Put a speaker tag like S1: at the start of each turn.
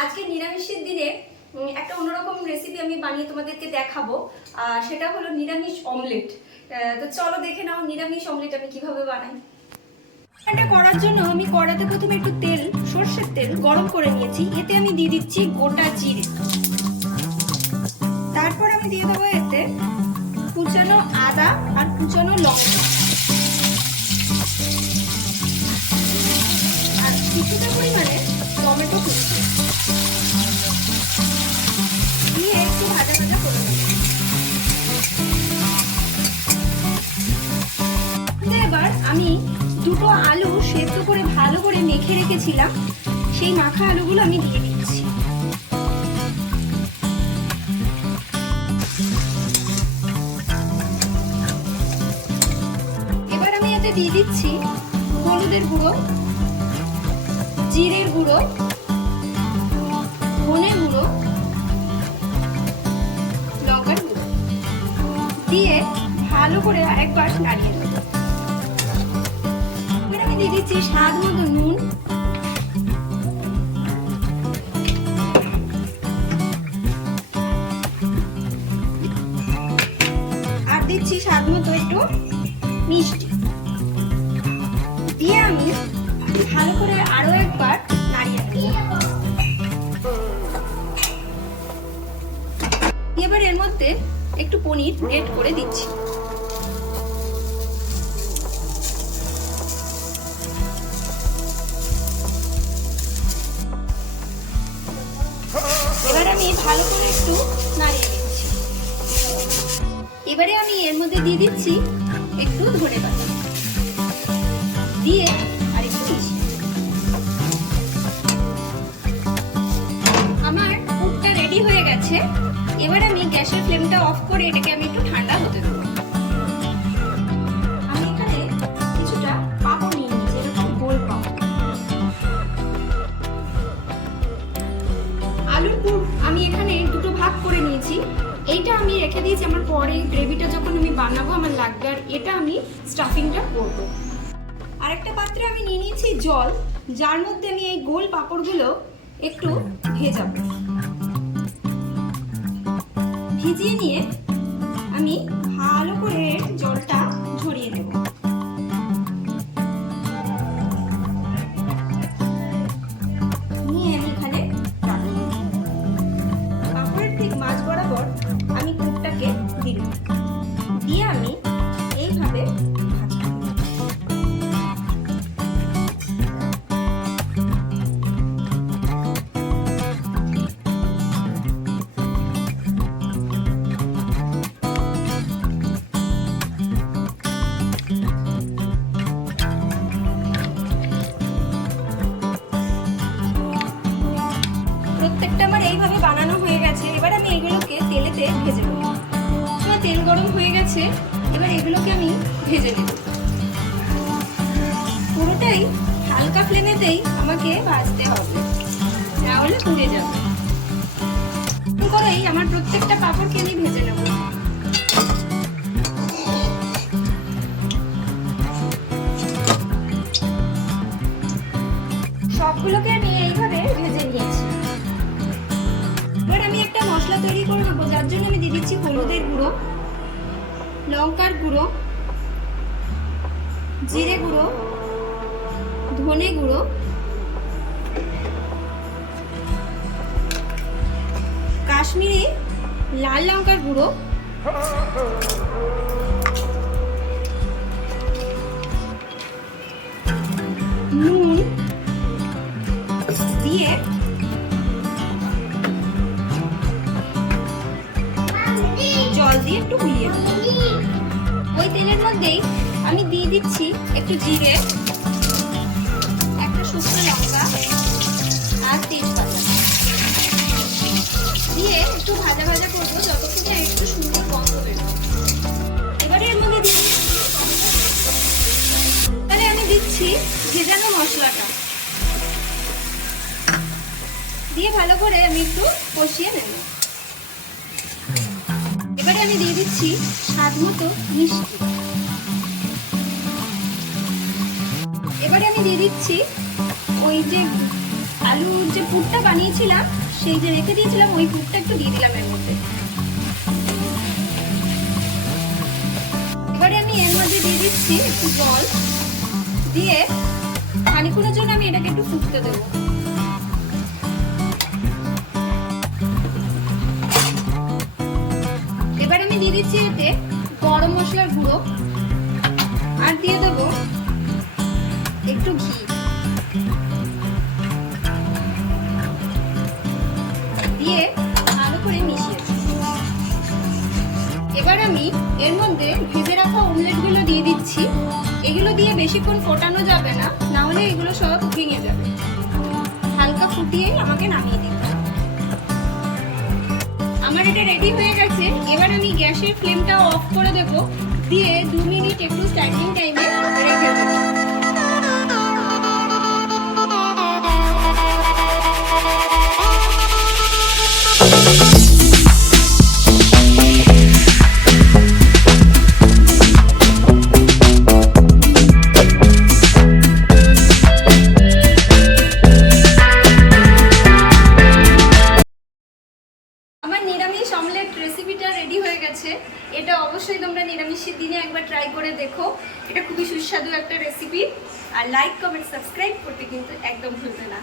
S1: আজকে নিরামিষের দিনে একটা অন্যরকম রেসিপি আমি বানিয়ে তোমাদেরকে দেখাবো। সেটা হলো নিরামিষ অমলেট তো চলো দেখে নাও নিরামিষ অমলেট আমি কীভাবে বানাই। এটা করার জন্য আমি কড়াতে প্রথমে একটু তেল, সর্ষের তেল গরম করে নিয়েছি। এতে আমি দিয়ে দিচ্ছি গোটা জিরে। তারপর আমি দিয়ে দেবো এতে কুচানো আদা আর কুচানো লঙ্কা। আর কিছুটা পরিমাণে টমেটো কুচি। দিয়ে একটু এবার আমি দুটো আলু সেদ্ধ করে ভালো করে মেখে রেখেছিলাম। সেই মাখা আলুগুলো আমি দিয়ে দিচ্ছি। এবার আমি এতে দিয়ে দিচ্ছি হলুদের গুঁড়ো, জিরের গুঁড়ো ধনে গুঁড়ো, লঙ্কার দিয়ে ভালো করে আরেকবার নাড়িয়ে দিচ্ছি স্বাদ মতো নুন। আর দিচ্ছি স্বাদ মতো একটু মিষ্টি। মধ্যে একটু পনির গ্রেট করে দিচ্ছি। এবার আমি ভালো করে একটু নাড়িয়ে দিচ্ছি এবারে আমি এর মধ্যে দিয়ে দিচ্ছি একটু ধনে পাতা। দিয়ে আমার পুরটা রেডি হয়ে গেছে। এবার আমি গ্যাসের ফ্লেমটা অফ করে এটাকে আমি একটু ঠান্ডা হতে দেবো। আমি এখানে কিছুটা পাঁপড় নিয়ে নিয়েছি গোল পাঁপড়। আলুর আমি এখানে দুটো ভাগ করে নিয়েছি। এইটা আমি রেখে দিয়েছি আমার পরে গ্রেভিটা যখন আমি বানাবো, আমার লাগবে, আর এটা আমি স্টাফিংটা করব। আরেকটা পাত্রে আমি নিয়ে নিয়েছি জল, যার মধ্যে আমি এই গোল পাঁপড়গুলো একটু ভেজাবো। ভিজিয়ে নিয়ে আমি ভালো করে এবার এগুলোকে আমি ভেজে নেব। পুরোটাই হালকা ফ্লেমেতেই আমাকে ভাজতে হবে। নাহলে পুড়ে যাবে। করেই আমার প্রত্যেকটা পাঁপড়কে আমি ভেজে নেব। সবগুলোকে আমি এইভাবে ভেজে নিয়েছি। এবার আমি একটা মশলা তৈরি করে নেব, যার জন্য আমি দিয়ে দিচ্ছি হলুদের গুঁড়ো। লঙ্কার গুঁড়ো, জিরে গুঁড়ো, ধনে গুঁড়ো, কাশ্মীরি লাল লঙ্কার গুঁড়ো, নুন দিয়ে জল দিয়ে একটু গুলিয়ে। ওই তেলের মধ্যেই আমি দিয়ে দিচ্ছি একটু জিরে, একটা শুকনো লঙ্কা আর তেজপাতা। দিয়ে একটু ভাজা ভাজা করব যতক্ষণ একটু সুন্দর গন্ধ বেরোবে এবারে এর মধ্যে দিয়ে তাহলে আমি দিচ্ছি ভেজানো মশলাটা। দিয়ে ভালো করে আমি একটু কষিয়ে নেব। এবারে আমি দিয়ে দিচ্ছি স্বাদ মতো মিষ্টি। এবারে আমি দিয়ে দিচ্ছি ওই যে আলুর যে পুরটা বানিয়েছিলাম, সেই যে রেখে দিয়েছিলাম, ওই পুরটা একটু দিয়ে দিলাম এর মধ্যে। এবারে আমি এর মধ্যে দিয়ে দিচ্ছি একটু জল, দিয়ে খানিক্ষণের জন্য আমি এটাকে একটু ফুটতে দেবো। দিয়ে দিচ্ছি এতে গরম মশলার গুঁড়ো। আর দিয়ে দেবো একটু ঘি। দিয়ে ভালো করে মিশিয়ে এবার আমি এর মধ্যে ভেজে রাখা অমলেটগুলো দিয়ে দিচ্ছি। এগুলো দিয়ে বেশিক্ষণ ফোটানো যাবে না না হলে এগুলো সব ভেঙে যাবে। হালকা ফুটিয়েই আমাকে নামিয়ে দিতে আমার এটা রেডি হয়ে গেছে। ফ্লেমটা অফ করে দেবো। দিয়ে দু মিনিট একটু স্ট্যান্ডিং টাইমে গেছে এটা অবশ্যই তোমরা নিরামিষের দিনে একবার ট্রাই করে দেখো। এটা খুবই সুস্বাদু একটা রেসিপি আর লাইক কমেন্ট সাবস্ক্রাইব করতে কিন্তু একদম ভুলবে না।